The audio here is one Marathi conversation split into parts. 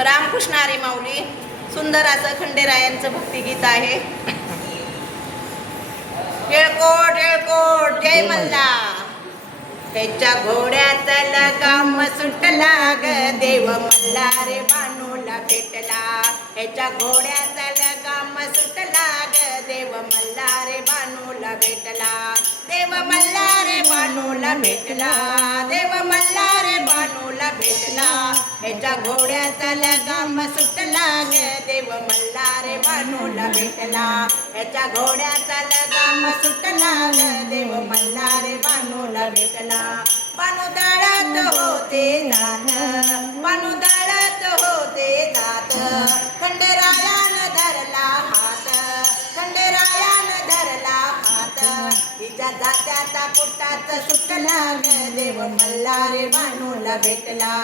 रामकृष्ण हरी माऊली. सुंदर असं खंडेरायांचं भक्तिगीत आहे. येळकोट येळकोट जय मल्ला. त्याच्या घोड्याचा लगाम सुटला ग देव मल्ला रे बानूला भेटला. ह्याच्या घोड्याचा लगाम सुटला ग देव मल्ला रे बानूला भेटला. देव मल्ला रे बानूला भेटला. देव मल्ला रे बानूला भेटला. ह्याच्या घोड्याचा लगाम सुटला ग देव मल्ला रे बानूला भेटला. ह्याच्या घोड्याचा लगाम सुटला ग देव मल्ला रे बानूला भेटला. बानू दळत होते दात. बानू दळत होते दात. खंडेरायान धरला हात. खंडेरायान धरला हात. हिच्या जात्याचा कुटाच सुटला ग देव मल्ला रे बानूला भेटला.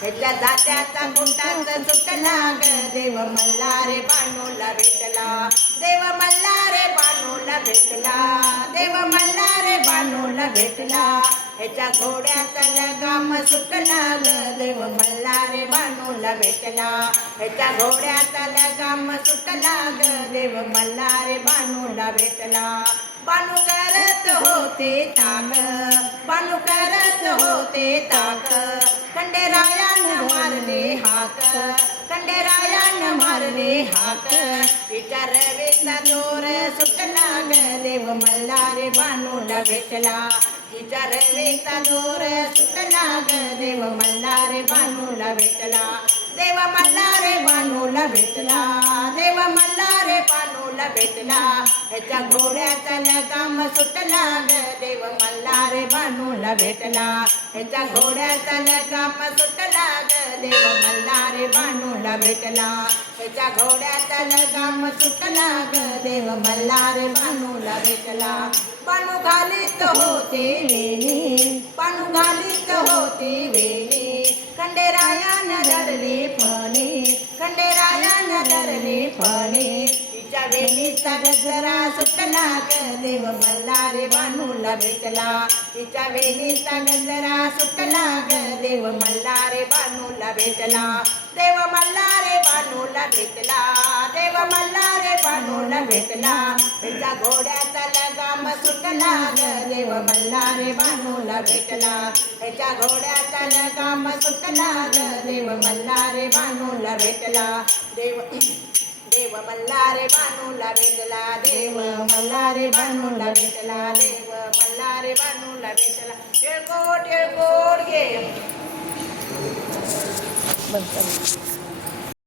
ह्याच्या जात्याचा कुटाच सुटला ग देव मल्ला रे बानूला भेटला. देव मल्ला रे बानूला भेटला. देव मल्ला रे बानूला भेटला. ह्याच्या घोड्याचा लगाम सुटला ग देव मल्ला रे बानूला भेटला. ह्याच्या घोड्याचा लगाम सुटला ग देव मल्ला रे बानूला भेटला. बानू करत होते ताक. बानू करत होते ताक. खंडेरायान मारले हाक. खंडेरायान मारले हाक. हिच्या रवेचा दोर सुटला ग देव मल्ला रे बानूला भेटला. हिच्या रवेचा दोर सुटला ग देव मल्ला रे बानूला भेटला. देव मल्ला रे बानूला भेटला. देव मल्ला रे बानूला भेटला. ह्याच्या घोड्याचा लगाम सुटला ग देव मल्ला रे बानूला भेटला. ह्याच्या घोड्याचा लगाम सुटला ग देव मल्ला रे बानूला भेटला. ह्याच्या घोड्याचा लगाम सुटला ग देव मल्ला रे बानूला भेटला. बानू घालीत होते वेणी. बानू घालीत होते वेणी. खंडेरायान धरले फणे. खंडेरायान धरले फणे. तिच्या वेणीचा गजरा सुटला ग देव मल्ला रे बानूला भेटला. तिच्या वेणीचा गजरा सुटला ग देव मल्ला रे बानूला भेटला. देव मल्ला रे बानूला भेटला. देव मल्ला रे बानूला भेटला. त्याच्या घोड्याचा लगाम सुटला ग देव मल्ला रे बानूला भेटला. त्याच्या घोड्याचा लगाम सुटला ग देव मल्ला रे बानूला भेटला. देव देव मल्ला रे बानूला भेटला. देव मल्ला रे बानूला भेटला. देव मल्ला रे बानूला भेटला. येळकोट येळकोट घे.